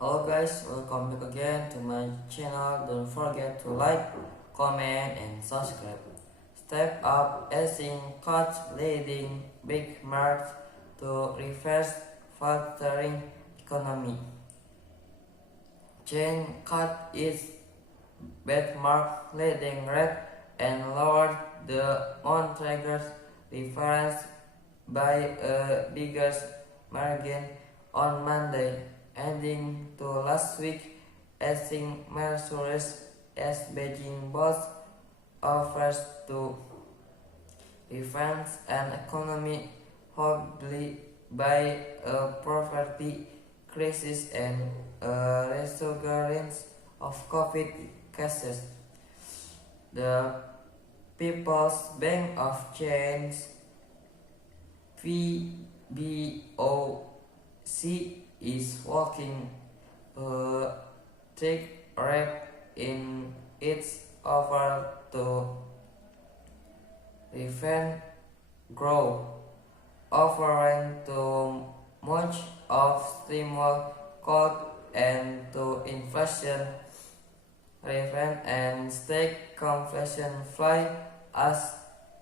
Hello guys, welcome back again to my channel. Don't forget to like, comment, and subscribe. Step up Asian cuts leading big marks to reverse faltering economy. Chain cut its benchmark leading rate and lowered the Montrigger's reference by a bigger margin on Monday, ending to last week Asian measures as Beijing both offers to prevent an economy hobbled by a poverty crisis and a resurgence of COVID cases. The People's Bank of China's PBOC is walking a thick rate in its effort to prevent growth, offering too much of stimulus cut and to inflation prevent and stagflation fly as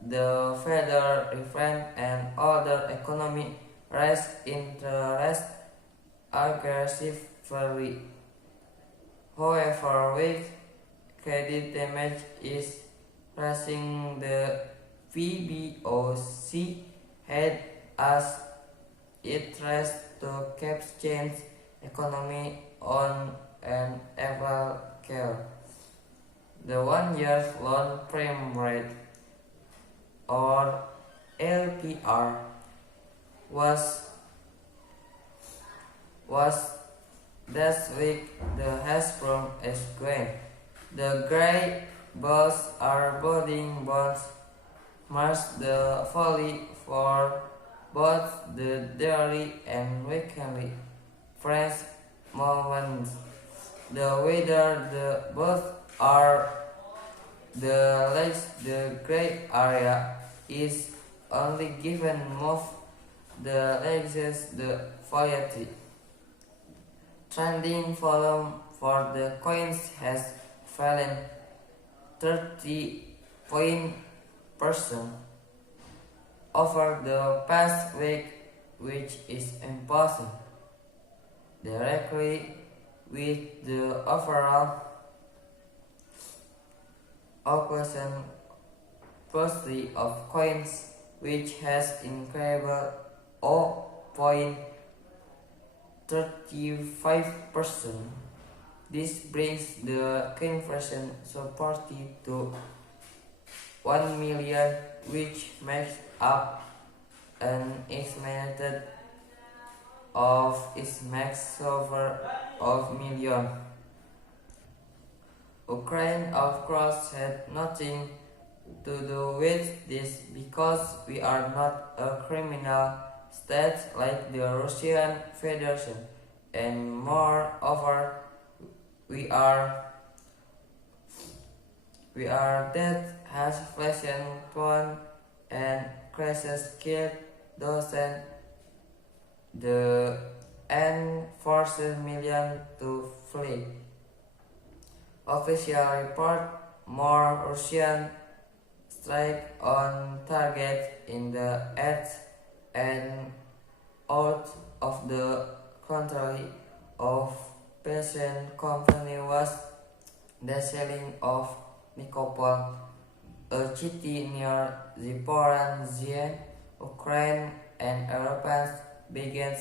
the Federal Reserve and other economies raise interest aggressively. However, weak credit damage is raising the PBOC head as it tries to keep China's economy on an level scale. The 1-year loan prime rate, or LPR, was this week the highest from its gain. The grey balls are boarding bonds marks the folly for both the daily and weekly French movements. Whether the both are the less the grey area is only given move the lexes the variety. Trending volume for the coins has fallen 30% over the past week, which is impossible directly with the overall occlusion velocity of coins, which has incredible 0.35%. This brings the conversion supported to 1 million, which makes up an estimated of its max over of million. Ukraine, of course, had nothing to do with this because we are not a criminal state like the Russian Federation, and moreover, we are that has fashion porn and crashes killed dozens the and forced millions to flee. Official report more Russian strike on target in the east and out of the country of patient company was the selling of Nikopol, a city near Zaporizhzhia, Ukraine, and Europeans began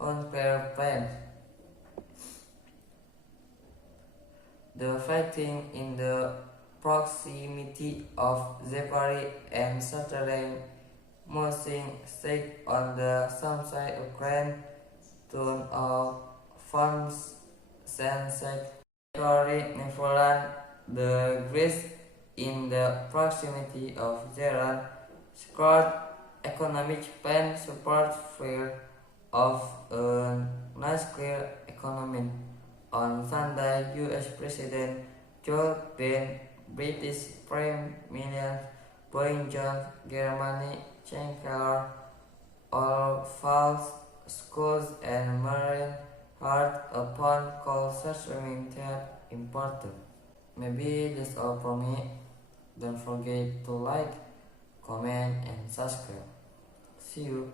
unclear plans. The fighting in the proximity of Zaporizhzhia and southern Mosin state on the south side of Ukraine turn of farms Sansek Neverland, the Greece in the proximity of Zeran scored economic plan support fear of a nuclear economy. On Sunday, US President Joe Biden, British Prime Minister Boris Johnson, Germany Chancellor Olaf Scholz, and Marine hard upon culture that important. Maybe that's all from me. Don't forget to like, comment, and subscribe. See you.